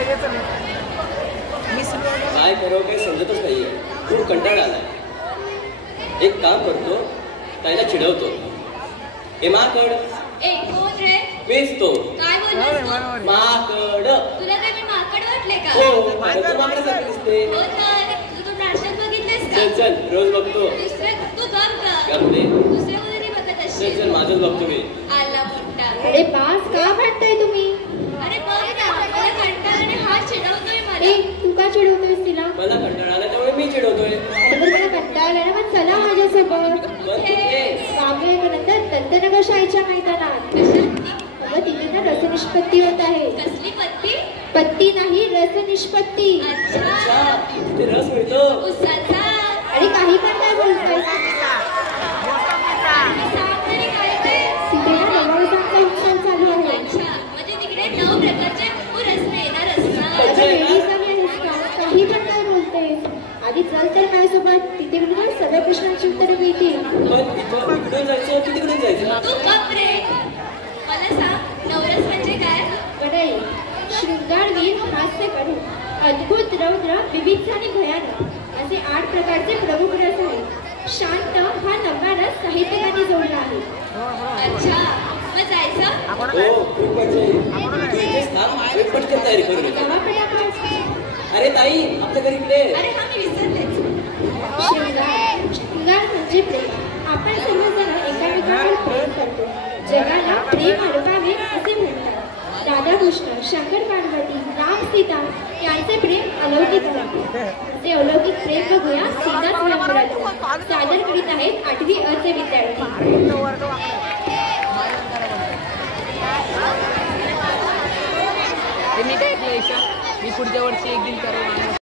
काय करावं काही समजतच नाहीये. खूप कंटाळा आलाय. एक काम करतो, ताईला चिडवतो. ए माकड. ए कोण रे? मीच तो. काय बोलतोस? माकड. तुला काय मी माकड वाटले का? हो, मला माकडासारखं दिसते. हो तर तू नाटक बघितलेस का? चल चल, रोज बघतो. दुसरे तू गप का? गपले. दुसरे कोणी बघत असशील. चल चल, माझंच बघतो मी. आला मोठा. अरे बास का भांडताय तुम्ही? अरे बघ ना, मला कंटाळाने हात चिडवतोय मला. ए तू का चिडवतोयस तिला? मला कंटाळा आला त्यामुळे मी चिडवतोय. अरे बरं मला कंटाळा आला ना, मग चला माझ्यासोबत. पण तू ये. स्वामी नंतर दंतनगर शाळेच्या मैदानात. अगं तिथे ना रसनिष्पत्ती होत आहे. कसली पत्ती? पत्ती नाही, रसनिष्पत्ती. अच्छा, ते रस मिळतो. उसाचा. अरे काही पण काय बोलतोय? सांग तरी काय ते? तिथे ना नवरसांचा उत्सव चालू आहे. अच्छा, म्हणजे तिकडे 9 प्रकारचे रस येणार असणार. अगं वेगळी झाली आहेस का? काही पण काय बोलतेस? आधी चल तर माझ्यासोबत. तिथे म्हणजे सगळ्या प्रश्नांची उत्तरे मिळतील. पण इकडून जायचं की तिकडून जायचं? तू गप रे. मला सांग, नवरस म्हणजे काय? बरं, शृंगारवीर, हास्य करू, अद्भुत, रौद्र, विविध आणि भयानक असे 8 प्रकारचे प्रमुख रस आहेत. शांत हा 9वा रस साहित्यकांनी जोडला आहे. अच्छा, मग जायचं? हो, खूप मजा येईल. तू इथेच थांब, मी पटकन तयारी करून येतो. गावाकडे आपण अरे ताई, आपल्या घरी इकडे. अरे हा मी विसरलेच. शृंगार म्हणजे प्रेम. आपण सर्वजण एकामेकांवर प्रेम करतो. जगाला प्रेम अडवावे असे म्हणतात. राधाकृष्ण, शंकर पार्वती, राम सीता यांचे प्रेम अलौकिक आहे. ते अलौकिक प्रेम बघूया सीता स्वयंवरात. सादर करीत आहेत 8वी अ चे विद्यार्थी. मी काय मी पुढच्या वर्षी एक दिन करेन.